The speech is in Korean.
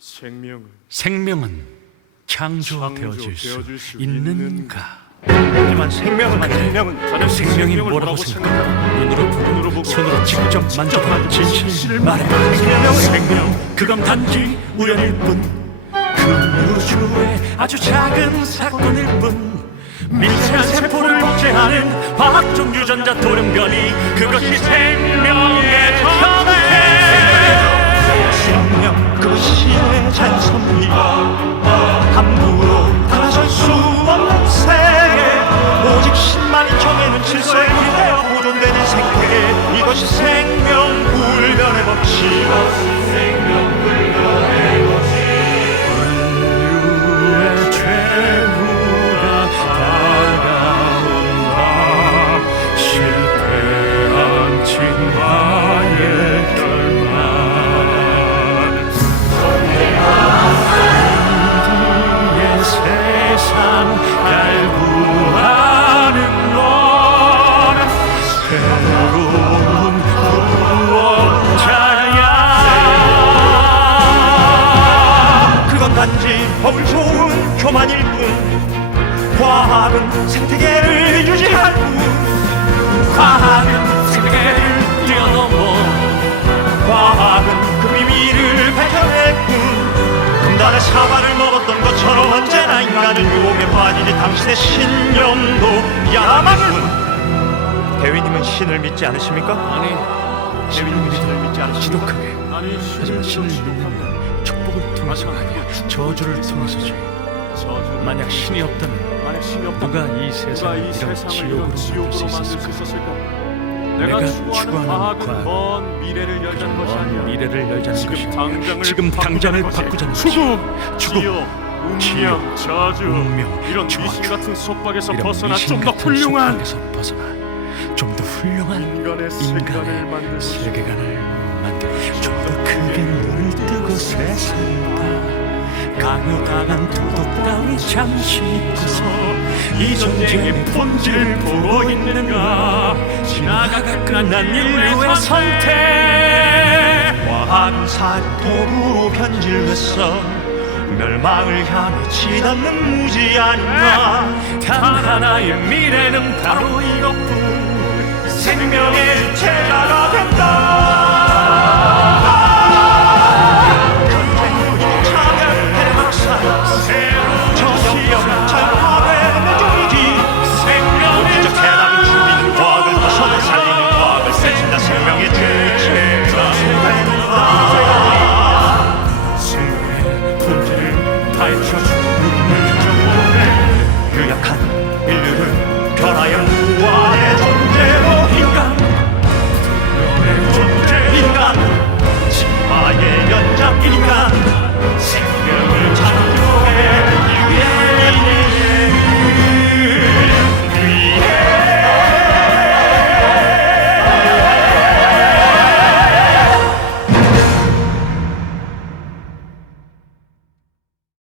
생명은 생명은 창조되어질 수 창조되어질 수 있는가? 하지만 생명은 생명은 생명이 뭐라고 생각하나? 생각하나? 눈으로 눈으로 보고 보고 손으로 직접 만져본 진실을 말해. 생명은 생명 그건 단지 우연일 뿐. 그 우주의 아주 작은 사건일 뿐. 미세한 세포를 복제하는 화학적 유전자 돌연변이 그것이 생명의 전 이것이 생명 불변의 법칙 과학은 생태계를 유지할 뿐 과학은 세계를 뛰어넘어 과학은 그 비밀을 밝혀낼 뿐 금단의 사과를 먹었던 것처럼 언제나 인간은 유혹에 빠지지 당신의 신념도 야망뿐 대위님은 신을 믿지 않으십니까? 아니 대위님은 신을 믿지 않으십니까? 지독하게 아니 하지만 신을 믿는 축복을 통해서가 아니야 저주를 통해서지 만약 신이 없다면 만약 신이 없다 누가 이 세상을 이 이런 지옥으로 지옥으로 수 만들 수 있었을까? 내가 내가 추구하는 추구하는 과학은 과학은 먼 미래를 열자는 것이 먼 아니야. 미래를 열자는 지금 것이 당장을 지금 당장을 바꾸자는 것이. 죽음, 죽음, 운명, 저주, 운명, 이런. 미신 같은 속박에서 벗어나 좀 더 훌륭한 좀 더 훌륭한 인간의 세계관을 만들 좀더 크게 눈을 뜨고 세상을 봐 강요당한 도덕 따위 잠시 잊고서 이 전쟁의 본질을 보고 있는가? 지나가가 끝난 인류의 선택. 과학은 사토로 변질됐어. 멸망을 향해 치닫는 무지 아닌가? 단 하나의 미래는 바로 이것뿐. 생명의